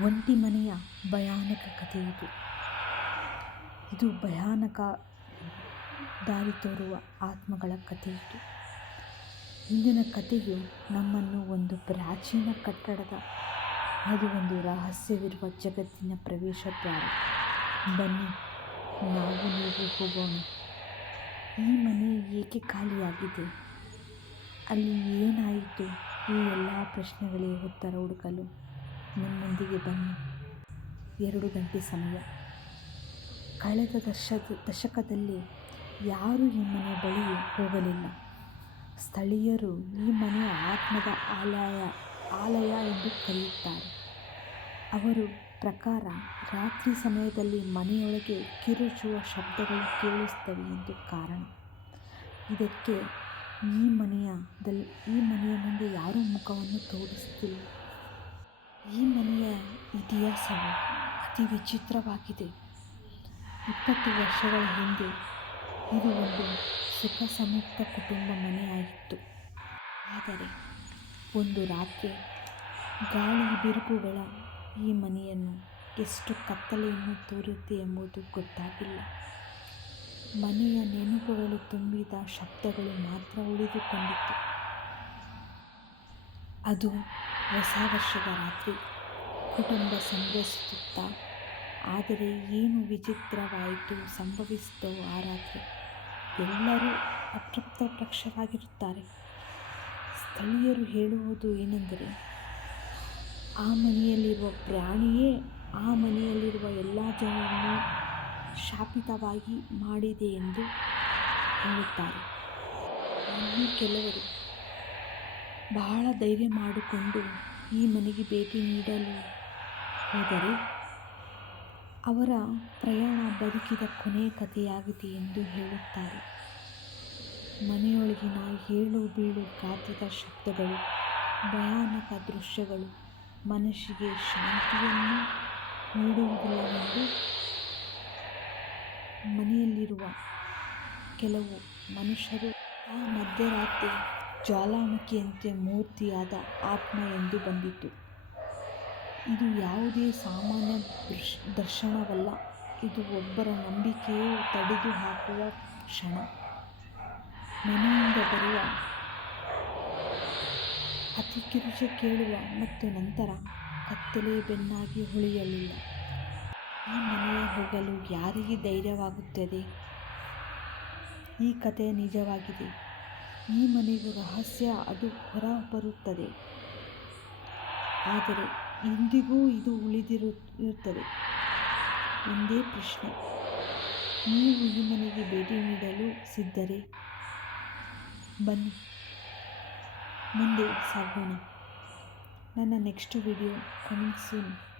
ಒಂಟಿ ಮನೆಯ ಭಯಾನಕ ಕಥೆ ಇದು. ಭಯಾನಕ ದಾರಿ ತೋರುವ ಆತ್ಮಗಳ ಕಥೆ ಇದು. ಇಂದಿನ ಕಥೆಯು ನಮ್ಮನ್ನು ಒಂದು ಪ್ರಾಚೀನ ಕಟ್ಟಡದ, ಅದು ಒಂದು ರಹಸ್ಯವಿರುವ ಜಗತ್ತಿನ ಪ್ರವೇಶ ದ್ವಾರ. ಬನ್ನಿ, ನಾವು ನೀವು ಹೋಗೋಣ. ಈ ಮನೆ ಏಕೆ ಖಾಲಿಯಾಗಿದೆ? ಅಲ್ಲಿ ಏನಾಯಿತು? ಈ ಎಲ್ಲ ಪ್ರಶ್ನೆಗಳಿಗೆ ಉತ್ತರ ಹುಡುಕಲು. ನನ್ನೊಂದಿಗೆ ಬನ್ನಿ. ಎರಡು ಗಂಟೆ ಸಮಯ. ಕಳೆದ ದಶದ ದಶಕದಲ್ಲಿ ಯಾರೂ ಈ ಮನೆಯ ಬಳಿ ಹೋಗಲಿಲ್ಲ. ಸ್ಥಳೀಯರು ಈ ಮನೆಯ ಆತ್ಮದ ಆಲಯ ಆಲಯ ಎಂದು ಕರೆಯುತ್ತಾರೆ. ಅವರು ಪ್ರಕಾರ ರಾತ್ರಿ ಸಮಯದಲ್ಲಿ ಮನೆಯೊಳಗೆ ಕಿರುಚುವ ಶಬ್ದಗಳು ಕೇಳಿಸ್ತವೆ ಎಂದು ಕಾರಣ. ಇದಕ್ಕೆ ಈ ಮನೆಯ ಈ ಮನೆಯ ಮುಂದೆ ಯಾರೂ ಮುಖವನ್ನು ತೋರಿಸುತ್ತಿಲ್ಲ. ಈ ಮನೆಯ ಇತಿಹಾಸವು ಅತಿ ವಿಚಿತ್ರವಾಗಿದೆ. ಇಪ್ಪತ್ತು ವರ್ಷಗಳ ಹಿಂದೆ ಇದು ಒಂದು ಸುಖ ಸಂಯುಕ್ತ ಕುಟುಂಬ ಮನೆಯಾಗಿತ್ತು. ಆದರೆ ಒಂದು ರಾತ್ರಿ ಗಾಳಿ ಬಿರುಕುಗಳ ಈ ಮನೆಯನ್ನು ಎಷ್ಟು ಕತ್ತಲೆಯನ್ನು ತೋರುತ್ತೆ ಎಂಬುದು ಗೊತ್ತಾಗಿಲ್ಲ. ಮನೆಯ ನೆನಪುಗಳು ತುಂಬಿದ ಶಬ್ದಗಳು ಮಾತ್ರ ಉಳಿದುಕೊಂಡಿತ್ತು. ಅದು ಹೊಸ ವರ್ಷದ ರಾತ್ರಿ ಕುಟುಂಬ ಸಂಭ್ರಮಿಸುತ್ತ ಆದರೆ ಏನು ವಿಚಿತ್ರವಾಯಿತು, ಸಂಭವಿಸಿತೋ ಆ ರಾತ್ರಿ. ಎಲ್ಲರೂ ಅತೃಪ್ತಪಕ್ಷರಾಗಿರುತ್ತಾರೆ ಸ್ಥಳೀಯರು ಹೇಳುವುದು ಏನೆಂದರೆ, ಆ ಮನೆಯಲ್ಲಿರುವ ಪ್ರಾಣಿಯೇ ಆ ಮನೆಯಲ್ಲಿರುವ ಎಲ್ಲ ಜನರನ್ನು ಶಾಪಿತವಾಗಿ ಮಾಡಿದೆ ಎಂದು ಹೇಳುತ್ತಾರೆ. ಇನ್ನು ಕೆಲವರು ಬಹಳ ಧೈರ್ಯ ಮಾಡಿಕೊಂಡು ಈ ಮನೆಗೆ ಭೇಟಿ ನೀಡಲು ಹೋದರೆ ಅವರ ಪ್ರಯಾಣ ಬದುಕಿದ ಕೊನೆಯ ಕಥೆಯಾಗಿದೆ ಎಂದು ಹೇಳುತ್ತಾರೆ. ಮನೆಯೊಳಗಿನ ಏಳು ಬೀಳು ಗಾತ್ರದ ಶಬ್ದಗಳು, ಭಯಾನಕ ದೃಶ್ಯಗಳು, ಮನಸ್ಸಿಗೆ ಶಾಂತಿಯನ್ನು ನೀಡುವುದಿಲ್ಲವೆಂದು ಮನೆಯಲ್ಲಿರುವ ಕೆಲವು ಮನುಷ್ಯರು ಆ ಮಧ್ಯರಾತ್ರಿ ಜ್ವಾಲಾಮುಖಿಯಂತೆ ಮೂರ್ತಿಯಾದ ಆತ್ಮ ಎಂದು ಬಂದಿತು. ಇದು ಯಾವುದೇ ಸಾಮಾನ್ಯ ದರ್ಶನವಲ್ಲ. ಇದು ಒಬ್ಬರ ನಂಬಿಕೆಯು ತಡೆದು ಹಾಕುವ ಕ್ಷಣ. ಮನೆಯಿಂದ ಬರುವ, ಅತಿ ಕಿರುಚ ಕೇಳುವ ಮತ್ತು ನಂತರ ಕತ್ತಲೆ ಬೆನ್ನಾಗಿ ಉಳಿಯಲಿಲ್ಲ ಈ ಮನೆಯ ಹೋಗಲು ಯಾರಿಗೆ ಧೈರ್ಯವಾಗುತ್ತದೆ? ಈ ಕಥೆ ನಿಜವಾಗಿದೆ. ಈ ಮನೆಗೂ ರಹಸ್ಯ ಅದು ಹೊರ ಬರುತ್ತದೆ ಆದರೆ ಇಂದಿಗೂ ಇದು ಉಳಿದಿರುತ್ತದೆ. ಒಂದೇ ಪ್ರಶ್ನೆ. ನೀವು ಈ ಮನೆಗೆ ಭೇಟಿ ನೀಡಲು ಸಿದ್ಧರೇ? ಬನ್ನಿ. ಮುಂದೆ ಸಾಗೋಣ. ನನ್ನ ನೆಕ್ಸ್ಟ್ ವಿಡಿಯೋ ಕಮಿಂಗ್ ಸೂನ್.